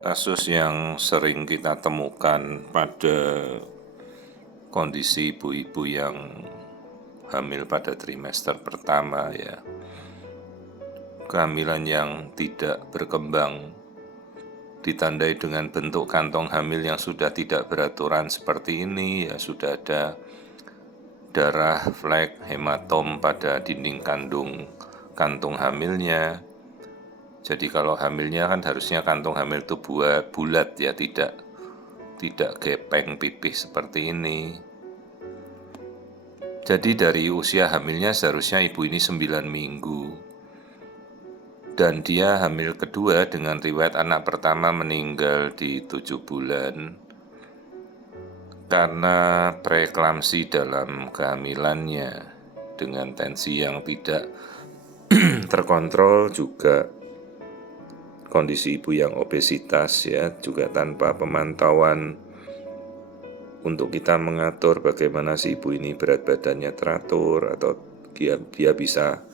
Kasus yang sering kita temukan pada kondisi ibu-ibu yang hamil pada trimester pertama ya, kehamilan yang tidak berkembang ditandai dengan bentuk kantong hamil yang sudah tidak beraturan seperti ini ya, sudah ada darah, flek, hematom pada dinding kantung hamilnya. Jadi kalau hamilnya kan harusnya kantung hamil itu bulat ya, tidak gepeng pipih seperti ini. Jadi dari usia hamilnya seharusnya ibu ini 9 minggu. Dan dia hamil kedua dengan riwayat anak pertama meninggal di 7 bulan karena preeklamsi dalam kehamilannya dengan tensi yang tidak terkontrol, juga kondisi ibu yang obesitas ya, juga tanpa pemantauan untuk kita mengatur bagaimana si ibu ini berat badannya teratur, atau dia bisa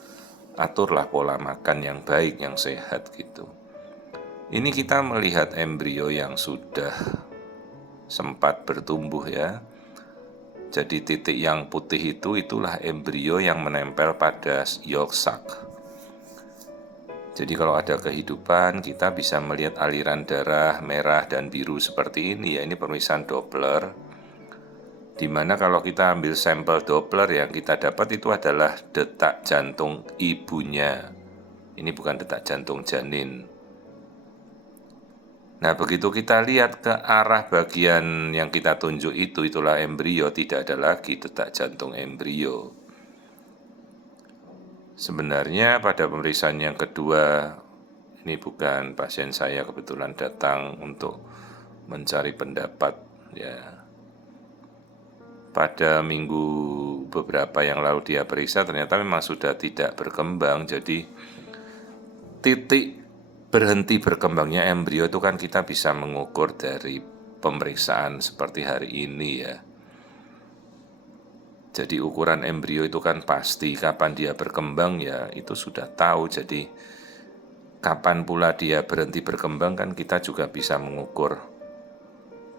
aturlah pola makan yang baik, yang sehat gitu. Ini kita melihat embrio yang sudah sempat bertumbuh ya. Jadi titik yang putih itulah embrio yang menempel pada yolk sac. Jadi kalau ada kehidupan, kita bisa melihat aliran darah merah dan biru seperti ini ya. Ini pemeriksaan Doppler, dimana kalau kita ambil sampel Doppler yang kita dapat itu adalah detak jantung ibunya. Ini bukan detak jantung janin. Nah, begitu kita lihat ke arah bagian yang kita tunjuk itulah embrio, tidak ada lagi detak jantung embrio. Sebenarnya pada pemeriksaan yang kedua, ini bukan pasien saya kebetulan datang untuk mencari pendapat ya. Pada minggu beberapa yang lalu dia periksa, ternyata memang sudah tidak berkembang. Jadi titik berhenti berkembangnya embrio itu kan kita bisa mengukur dari pemeriksaan seperti hari ini ya. Jadi ukuran embrio itu kan pasti, kapan dia berkembang ya itu sudah tahu. Jadi kapan pula dia berhenti berkembang kan kita juga bisa mengukur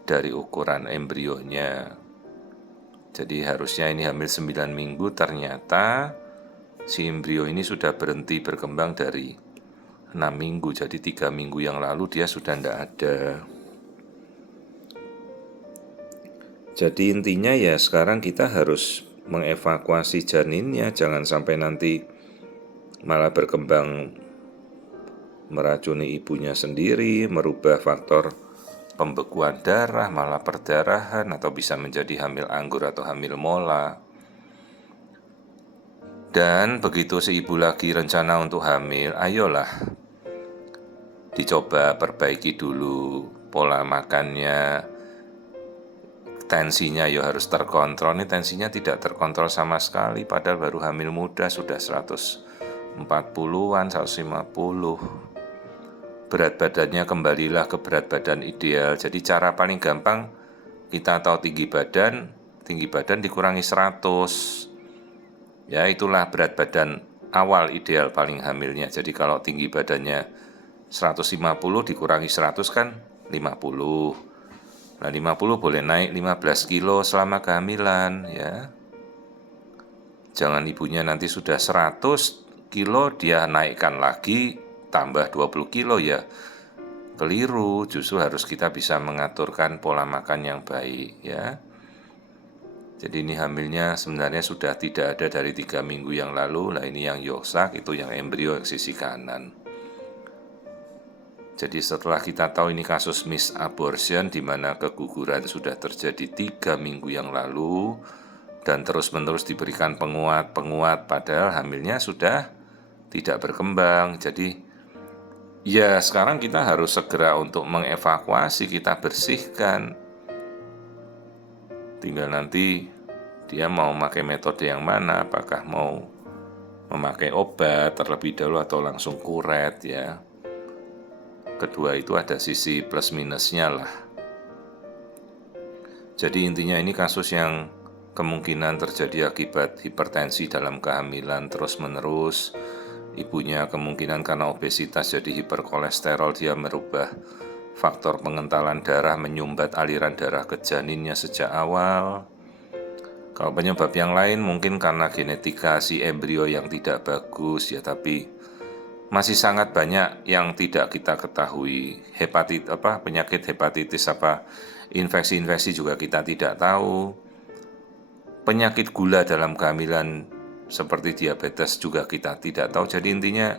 dari ukuran embrionya. Jadi harusnya ini hamil 9 minggu, ternyata si embrio ini sudah berhenti berkembang dari 6 minggu. Jadi 3 minggu yang lalu dia sudah tidak ada. Jadi intinya ya sekarang kita harus mengevakuasi janinnya, jangan sampai nanti malah berkembang meracuni ibunya sendiri, merubah faktor pembekuan darah, malah perdarahan, atau bisa menjadi hamil anggur atau hamil mola. Dan begitu si ibu lagi rencana untuk hamil, ayolah dicoba perbaiki dulu pola makannya, tensinya ya harus terkontrol. Ini tensinya tidak terkontrol sama sekali, padahal baru hamil muda sudah 140-an, 150. Berat badannya kembalilah ke berat badan ideal. Jadi cara paling gampang, kita tahu tinggi badan dikurangi 100. Ya itulah berat badan awal ideal paling hamilnya. Jadi kalau tinggi badannya 150 dikurangi 100 kan 50. Nah 50 boleh naik 15 kilo selama kehamilan ya. Jangan ibunya nanti sudah 100 kilo dia naikkan lagi tambah 20 kilo ya keliru. Justru harus kita bisa mengaturkan pola makan yang baik ya. Jadi ini hamilnya sebenarnya sudah tidak ada dari 3 minggu yang lalu. Nah ini yang yolk sac, itu yang embrio yang sisi kanan. Jadi setelah kita tahu ini kasus misabortion, di mana keguguran sudah terjadi 3 minggu yang lalu dan terus-menerus diberikan penguat, padahal hamilnya sudah tidak berkembang. Jadi ya sekarang kita harus segera untuk mengevakuasi, kita bersihkan. Tinggal nanti dia mau pakai metode yang mana, apakah mau memakai obat terlebih dahulu atau langsung kuret ya. Kedua itu ada sisi plus minusnya lah. Jadi intinya ini kasus yang kemungkinan terjadi akibat hipertensi dalam kehamilan terus menerus. Ibunya kemungkinan karena obesitas jadi hiperkolesterol, dia merubah faktor pengentalan darah menyumbat aliran darah ke janinnya sejak awal. Kalau penyebab yang lain mungkin karena genetika si embrio yang tidak bagus ya, tapi masih sangat banyak yang tidak kita ketahui. Penyakit hepatitis infeksi-infeksi juga kita tidak tahu. Penyakit gula dalam kehamilan seperti diabetes juga kita tidak tahu. Jadi intinya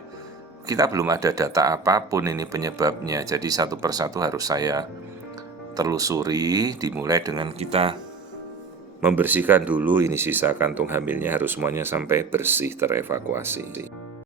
kita belum ada data apapun ini penyebabnya. Jadi satu persatu harus saya telusuri, dimulai dengan kita membersihkan dulu ini sisa kantung hamilnya, harus semuanya sampai bersih terevakuasi.